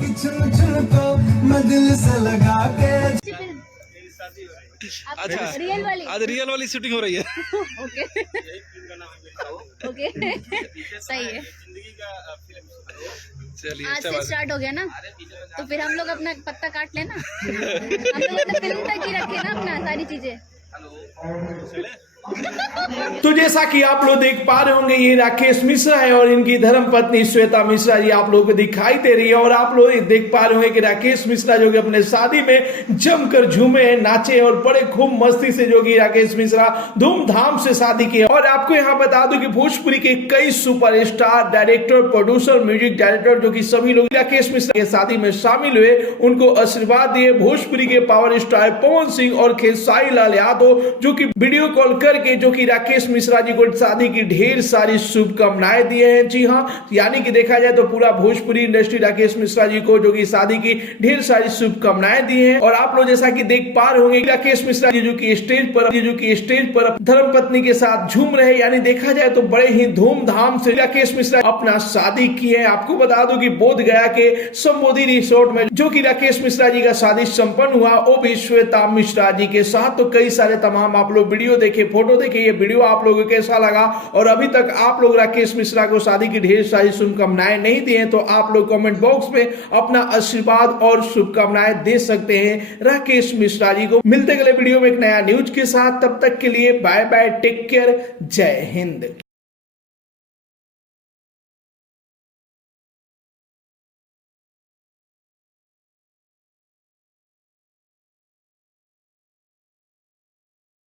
कि चुन चुन को मैं दिल से लगा के। अच्छा रियल वाली आज रियल वाली शूटिंग हो रही है। ओके ओके सही है। चलिए आज अच्छा से बात है। स्टार्ट हो गया ना, तो फिर हम लोग अपना पत्ता काट लेना। हम लोग अपना फिल्म तक ही रखे ना अपना सारी चीजें। तो जैसा कि आप लोग देख पा रहे होंगे, ये राकेश मिश्रा है और इनकी धर्मपत्नी श्वेता मिश्रा जी आप लोगों को दिखाई दे रही है। और आप लोग देख पा रहे होंगे कि राकेश मिश्रा जो कि अपने शादी में जमकर झूमे, नाचे और बड़े खूब मस्ती से जो कि राकेश मिश्रा धूमधाम से शादी की। और आपको यहाँ बता दूं कि भोजपुरी के कई superstar, director, producer, music director जो कि सभी लोग राकेश मिश्रा के शादी में शामिल हुए, उनको आशीर्वाद दिए। भोजपुरी के पावर स्टार पवन सिंह और खेसारी लाल यादव जो कि वीडियो कॉल करके जो कि राकेश मिश्रा जी को शादी की ढेर सारी शुभकामनाएं दिए हैं। जी हाँ, यानी कि देखा जाए तो पूरा भोजपुरी इंडस्ट्री राकेश मिश्रा जी को जो कि शादी की ढेर सारी शुभकामनाएं दी हैं। और आप लोग जैसा कि देख पा रहे होंगे राकेश मिश्रा जी जो कि स्टेज पर धर्मपत्नी के साथ झूम रहे, यानी देखा जाए तो बड़े ही धूमधाम से राकेश मिश्रा अपना शादी किए हैं। आपको बता दूं कि बोध गया के संबोधि रिसोर्ट में जो कि राकेश मिश्रा जी का शादी संपन्न हुआ, वो भी श्वेता मिश्रा जी के साथ। तो कई सारे तमाम आप लोग वीडियो देखे, फोटो देखे, ये वीडियो आप लोगों को कैसा लगा और अभी तक आप लोग राकेश मिश्रा को शादी की ढेर सारी शुभकामनाएं नहीं दी हैं, तो आप लोग कमेंट बॉक्स में अपना आशीर्वाद और शुभकामनाएं दे सकते हैं राकेश मिश्रा जी को। मिलते अगले वीडियो में एक नया न्यूज के साथ, तब तक के लिए बाय बाय, टेक केयर, जय हिंद।